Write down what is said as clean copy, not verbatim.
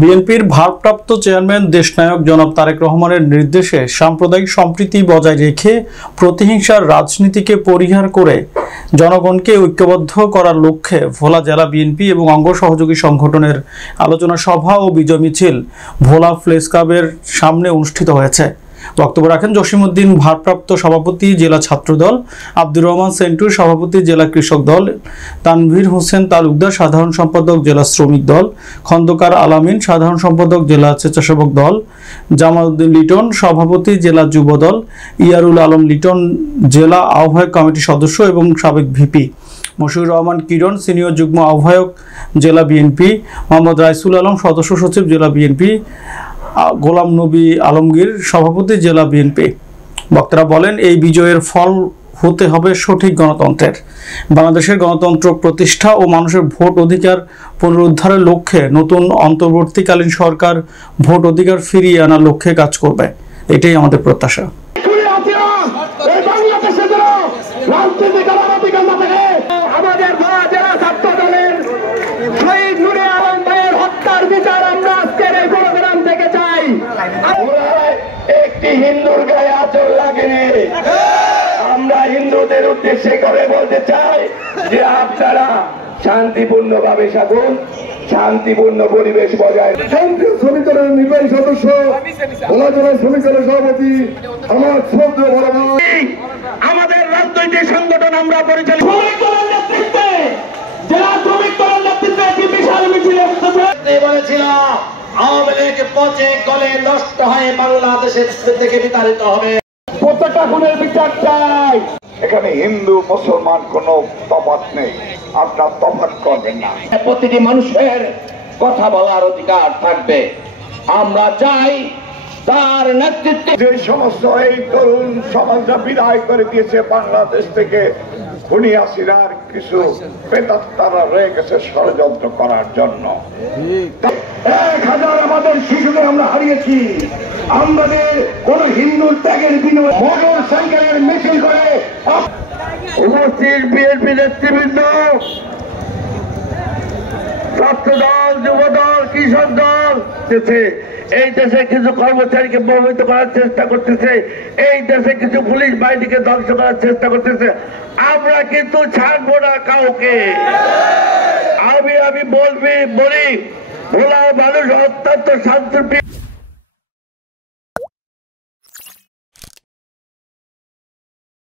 বিএনপির ভারপ্রাপ্ত চেয়ারম্যান দেশনায়ক জনাব তারেক রহমানের নির্দেশে সাম্প্রদায়িক সম্প্রীতি বজায় রেখে প্রতিহিংসার রাজনীতিকে পরিহার করে জনগণকে ঐক্যবদ্ধ করার লক্ষ্যে ভোলা জেলা বিএনপি এবং অঙ্গ সহযোগী সংগঠনের আলোচনা সভা ও বিজয় মিছিল ভোলা প্রেস ক্লাবের সামনে অনুষ্ঠিত হয়েছে। বক্তব্য রাখেন জসিমউদ্দিন ভারপ্রাপ্ত সভাপতি জেলা ছাত্রদল, আব্দুর রহমান সেন্টুর সভাপতি জেলা কৃষক দল, তানভীর হোসেন তালুকদার সাধারণ সম্পাদক জেলা শ্রমিক দল, খন্দকার আলামিন সাধারণ সম্পাদক জেলা স্বেচ্ছাসেবক দল, জামালউদ্দিন লিটন সভাপতি জেলা যুব দল, ইয়ারুল আলম লিটন জেলা আহ্বায়ক কমিটির সদস্য এবং সাবেক ভিপি, মশিউর রহমান কিরণ সিনিয়র যুগ্ম আহ্বায়ক জেলা বিএনপি, মোহাম্মদ রাইসুল আলম সদস্য সচিব জেলা বিএনপি, গোলাম নবী আলমগীর সভাপতি জেলা বিএনপি। বক্তারা বলেন, এই বিজয়ের ফল হতে হবে সঠিক গণতন্ত্রের। বাংলাদেশের গণতন্ত্র প্রতিষ্ঠা ও মানুষের ভোট অধিকার পুনরুদ্ধারের লক্ষ্যে নতুন অন্তর্বর্তীকালীন সরকার ভোট অধিকার ফিরিয়ে আনার লক্ষ্যে কাজ করবে, এটাই আমাদের প্রত্যাশা। একটি হিন্দুর গায়ে আঁচল লাগেনি। আমরা হিন্দুদের উদ্দেশ্যে করে বলতে চাই যে আপনারা শান্তিপূর্ণ ভাবে থাকুন, শান্তিপূর্ণ পরিবেশ বজায়। কেন্দ্রীয় শ্রমিক দলের নির্বাহী সদস্য, ভোলা জেলা শ্রমিক দলের সভাপতি আমার শ্রদ্ধেয় বড় ভাই, আমাদের রাজনৈতিক সংগঠন আমরা পরিচালিত জেলা শ্রমিক দলের নেতৃত্বে একটি বিশাল মিছিল বলেছিল আওয়ামী লীগ পচে গলে নষ্ট হয়ে বাংলাদেশের থেকে বিতাড়িত হবে। প্রত্যেকটা খুনের বিচার চাই। এখানে হিন্দু মুসলমান কোনো তফাৎ নেই, আপনার তফাৎ করবেন না। প্রতিটি মানুষের কথা বলার অধিকার থাকবে। আমরা চাই তার নেতৃত্বে যে সমস্ত এই তরুণ সমাজরা বিদায় করে দিয়েছে বাংলাদেশ থেকে, খুনি হাসিনার কিছু প্রেতাত্মারা রয়ে গেছে ষড়যন্ত্র করার জন্য। 1000 আমাদের শিশুদের আমরা হারিয়েছি। আমাদের কোন হিন্দুর ত্যাগের বিনিময়ে মোটর সাইকেলের মিছিল করে উপস্থিত বিএনপি নেতৃবৃন্দ, ছাত্রদল, যুবদল, কৃষক দল এই দেশে কিছু কর্মচারীকে প্রভাবিত করার চেষ্টা করতেছে, এই দেশে কিছু পুলিশ বাহিনীকে ধ্বংস করার চেষ্টা করতেছে। আমরা কিন্তু ছাড়বো না কাউকে। আমি বলি ভোলার মানুষ অত্যন্ত শান্তিপ্রিয়।